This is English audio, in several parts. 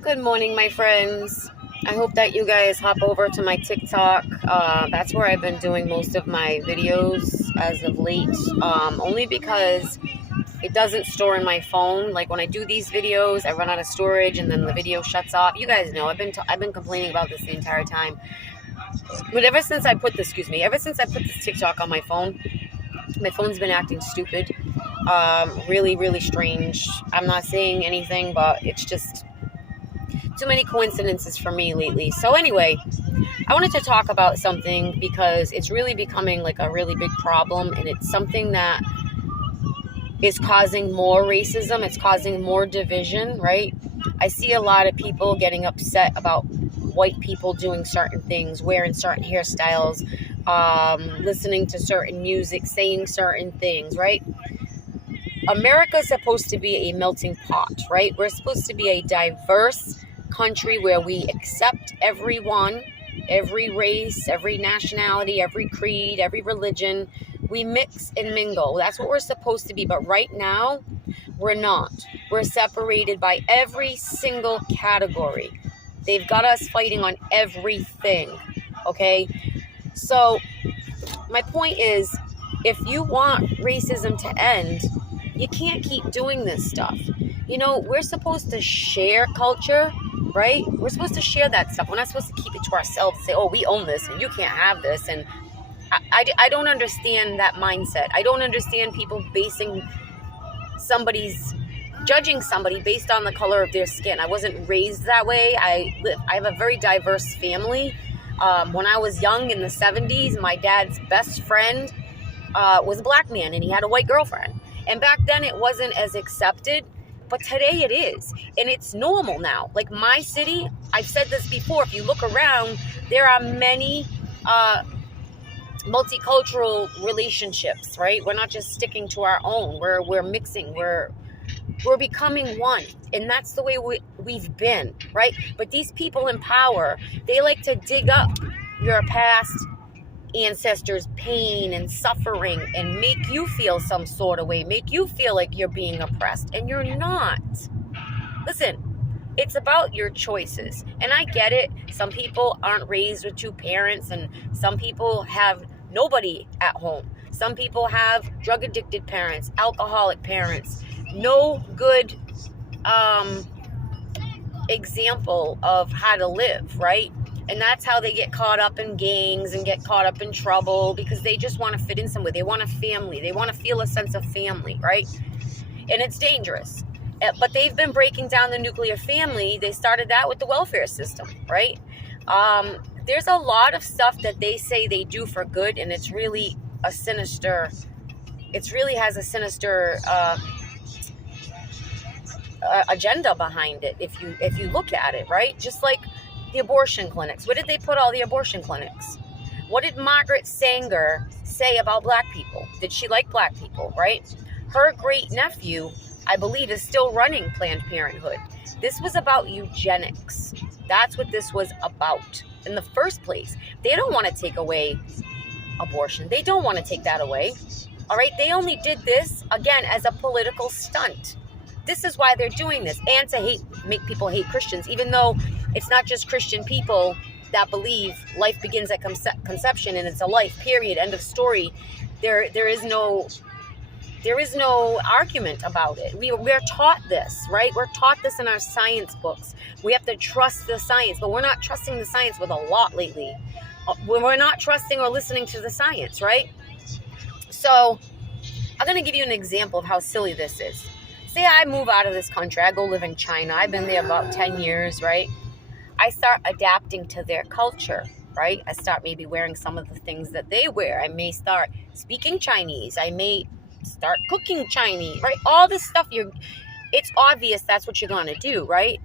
Good morning, my friends. I hope that you guys hop over to my TikTok. That's where I've been doing most of my videos as of late, only because it doesn't store in my phone. Like when I do these videos, I run out of storage and then the video shuts off. You guys know I've been complaining about this the entire time. But ever since I put this TikTok on my phone's been acting stupid. Really, really strange. I'm not saying anything, but it's just too many coincidences for me lately. So anyway, I wanted to talk about something because it's really becoming like a really big problem, and it's something that is causing more racism. It's causing more division, right? I see a lot of people getting upset about white people doing certain things, wearing certain hairstyles, listening to certain music, saying certain things, right? America is supposed to be a melting pot, right? We're supposed to be a diverse country where we accept everyone, every race, every nationality, every creed, every religion. We mix and mingle. That's what we're supposed to be. But right now, we're not. We're separated by every single category. They've got us fighting on everything, okay? So my point is, if you want racism to end, you can't keep doing this stuff. You know, we're supposed to share culture, right? We're supposed to share that stuff. We're not supposed to keep it to ourselves and say, oh, we own this and you can't have this. And I don't understand that mindset. I don't understand people judging somebody based on the color of their skin. I wasn't raised that way. I have a very diverse family. When I was young in the 70s, my dad's best friend was a black man and he had a white girlfriend. And back then it wasn't as accepted, but today it is. And it's normal now. Like my city, I've said this before, if you look around, there are many multicultural relationships, right? We're not just sticking to our own. We're mixing. We're becoming one. And that's the way we've been, right? But these people in power, they like to dig up your past ancestors' pain and suffering and make you feel some sort of way, make you feel like you're being oppressed, and you're not. Listen, it's about your choices. And I get it. Some people aren't raised with two parents, and some people have nobody at home. Some people have drug addicted parents, alcoholic parents, no good example of how to live, right? And that's how they get caught up in gangs and get caught up in trouble, because they just want to fit in somewhere. They want a family. They want to feel a sense of family, right? And it's dangerous. But they've been breaking down the nuclear family. They started that with the welfare system, right? There's a lot of stuff that they say they do for good, and it's really a sinister, it really has a sinister agenda behind it if you look at it, right? Just like the abortion clinics. Where did they put all the abortion clinics? What did Margaret Sanger say about black people? Did she like black people, right? Her great nephew, I believe, is still running Planned Parenthood. This was about eugenics. That's what this was about in the first place. They don't want to take away abortion. They don't want to take that away. All right? They only did this, again, as a political stunt. This is why they're doing this, and to make people hate Christians, even though it's not just Christian people that believe life begins at conception and it's a life, period, end of story. There is no argument about it. We're taught this, right? We're taught this in our science books. We have to trust the science, but we're not trusting the science with a lot lately. We're not trusting or listening to the science, right? So I'm going to give you an example of how silly this is. Say I move out of this country. I go live in China. I've been there about 10 years, right? I start adapting to their culture, right? I start maybe wearing some of the things that they wear. I may start speaking Chinese. I may start cooking Chinese, right? All this stuff, it's obvious that's what you're going to do, right?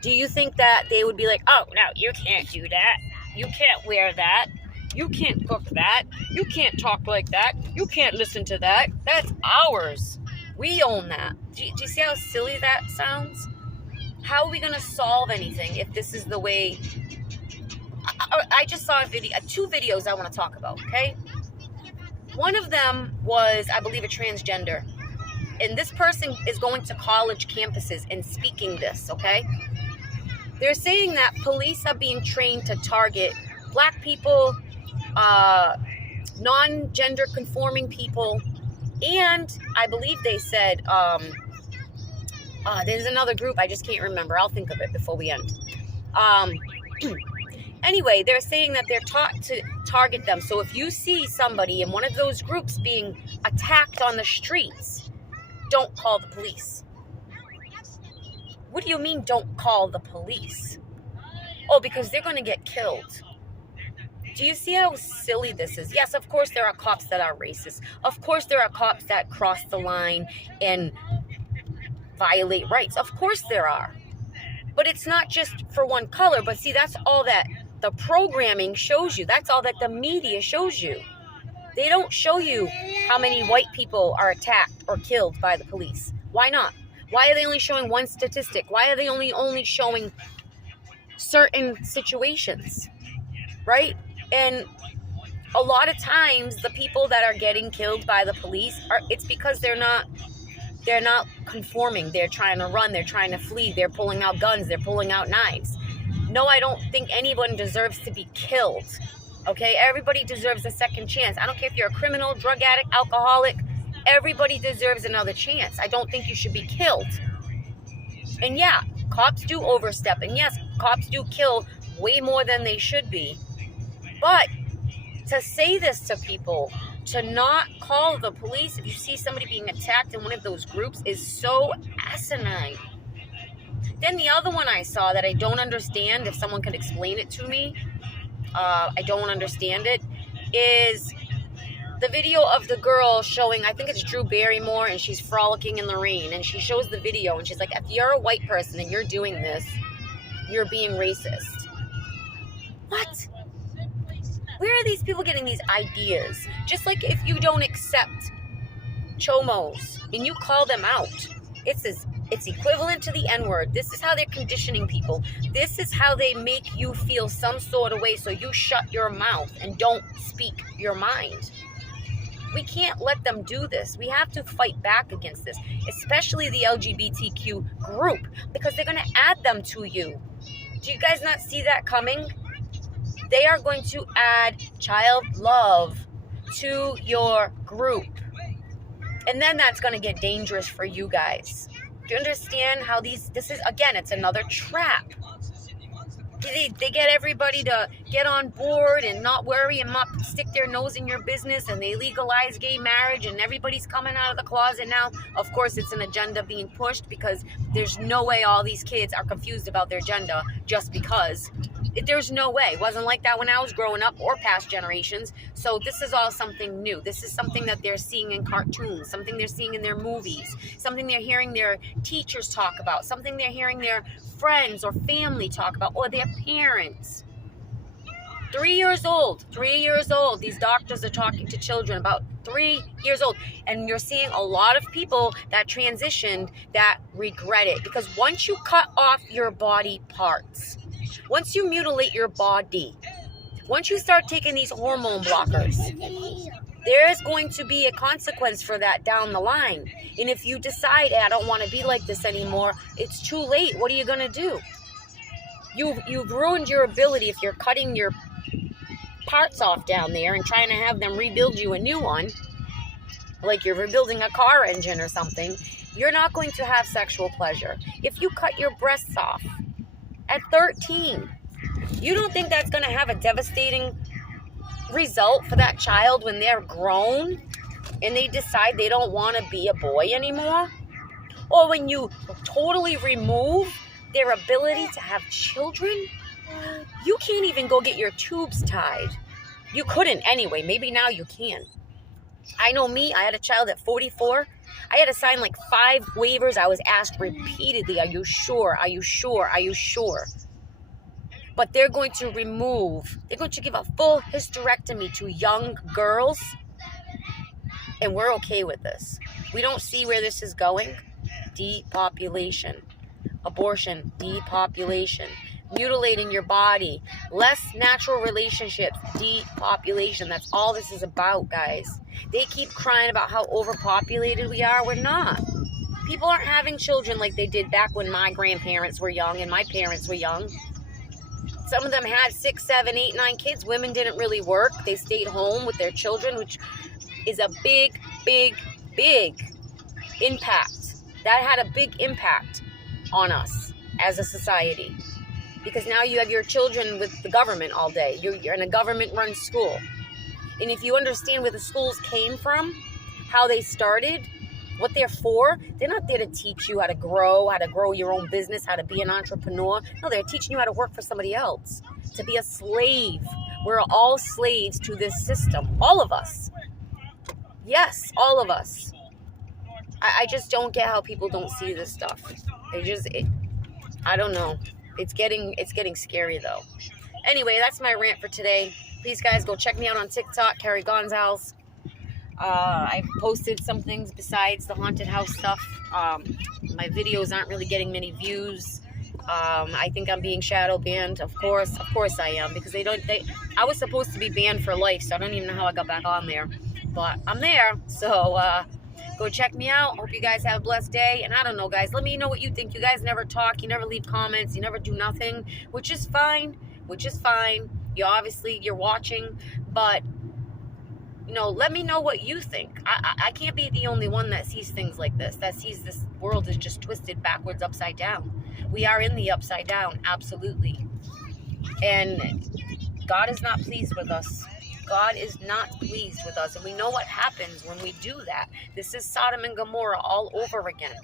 Do you think that they would be like, oh, no, you can't do that. You can't wear that. You can't cook that. You can't talk like that. You can't listen to that. That's ours. We own that. Do you see how silly that sounds? How are we going to solve anything if this is the way? I just saw two videos I want to talk about, okay? One of them was, I believe, a transgender. And this person is going to college campuses and speaking this, okay? They're saying that police are being trained to target black people, non-gender conforming people, and I believe they said, there's another group, I just can't remember. I'll think of it before we end. Anyway, they're saying that they're taught to target them. So if you see somebody in one of those groups being attacked on the streets, don't call the police. What do you mean, don't call the police? Oh, because they're going to get killed. Do you see how silly this is? Yes, of course there are cops that are racist. Of course there are cops that cross the line and violate rights. Of course there are. But it's not just for one color. But see, that's all that the programming shows you. That's all that the media shows you. They don't show you how many white people are attacked or killed by the police. Why not? Why are they only showing one statistic? Why are they only showing certain situations? Right? And a lot of times the people that are getting killed by the police it's because they're not conforming. They're trying to run, they're trying to flee, they're pulling out guns, they're pulling out knives. No, I don't think anyone deserves to be killed. Okay? Everybody deserves a second chance. I don't care if you're a criminal, drug addict, alcoholic. Everybody deserves another chance. I don't think you should be killed. And yeah, cops do overstep. And yes, cops do kill way more than they should be. But to say this to people, to not call the police if you see somebody being attacked in one of those groups is so asinine. Then the other one I saw that I don't understand, if someone could explain it to me, I don't understand it, is the video of the girl showing, I think it's Drew Barrymore, and she's frolicking in the rain, and she shows the video, and she's like, if you're a white person and you're doing this, you're being racist. What? Where are these people getting these ideas? Just like if you don't accept chomos and you call them out, it's equivalent to the N-word. This is how they're conditioning people. This is how they make you feel some sort of way, so you shut your mouth and don't speak your mind. We can't let them do this. We have to fight back against this, especially the LGBTQ group, because they're going to add them to you. Do you guys not see that coming? They are going to add child love to your group. And then that's going to get dangerous for you guys. Do you understand how this is, again, it's another trap. They get everybody to get on board and not worry and not stick their nose in your business, and they legalize gay marriage, and everybody's coming out of the closet now. Of course, it's an agenda being pushed, because there's no way all these kids are confused about their gender just because. There's no way. It wasn't like that when I was growing up or past generations. So this is all something new. This is something that they're seeing in cartoons, something they're seeing in their movies, something they're hearing their teachers talk about, something they're hearing their friends or family talk about, or their parents. 3 years old. These doctors are talking to children about 3 years old. And you're seeing a lot of people that transitioned that regret it. Because once you cut off your body parts, once you mutilate your body, once you start taking these hormone blockers, there is going to be a consequence for that down the line. And if you decide, I don't want to be like this anymore, it's too late. What are you going to do? You've ruined your ability. If you're cutting your parts off down there and trying to have them rebuild you a new one, like you're rebuilding a car engine or something, you're not going to have sexual pleasure. If you cut your breasts off at 13, you don't think that's going to have a devastating result for that child when they're grown and they decide they don't want to be a boy anymore? Or when you totally remove their ability to have children? You can't even go get your tubes tied. You couldn't anyway. Maybe now you can. I know me, I had a child at 44. I had to sign like 5 waivers. I was asked repeatedly, are you sure? Are you sure? Are you sure? But they're going to give a full hysterectomy to young girls. And we're okay with this. We don't see where this is going. Depopulation. Abortion. Depopulation. Mutilating your body. Less natural relationships. Depopulation. That's all this is about, guys. They keep crying about how overpopulated we are. We're not. People aren't having children like they did back when my grandparents were young and my parents were young. Some of them had 6, 7, 8, 9 kids. Women didn't really work. They stayed home with their children, which is a big, big, big impact. That had a big impact on us as a society. Because now you have your children with the government all day. You're in a government-run school. And if you understand where the schools came from, how they started, what they're for, they're not there to teach you how to grow your own business, how to be an entrepreneur. No, they're teaching you how to work for somebody else, to be a slave. We're all slaves to this system. All of us. Yes, all of us. I just don't get how people don't see this stuff. I don't know. It's getting scary though. Anyway, that's my rant for today. Please, guys, go check me out on TikTok, Carrie Gonzalez. I've posted some things besides the haunted house stuff. My videos aren't really getting many views. I think I'm being shadow banned. Of course I am, because I was supposed to be banned for life, so I don't even know how I got back on there. But I'm there, so go check me out. Hope you guys have a blessed day. And I don't know, guys, let me know what you think. You guys never talk, you never leave comments, you never do nothing, which is fine. You're watching, but let me know what you think. I can't be the only one that sees things like this, that sees this world is just twisted backwards, upside down. We are in the upside down, absolutely. And God is not pleased with us. God is not pleased with us. And we know what happens when we do that. This is Sodom and Gomorrah all over again.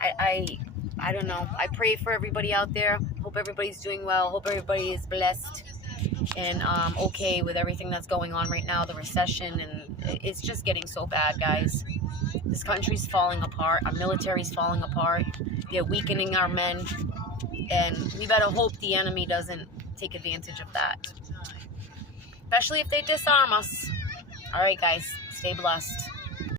I don't know. I pray for everybody out there. Hope everybody's doing well. Hope everybody is blessed and okay with everything that's going on right now, the recession, and it's just getting so bad, guys. This country's falling apart. Our military's falling apart. They're weakening our men, and we better hope the enemy doesn't take advantage of that, especially if they disarm us. All right, guys, stay blessed.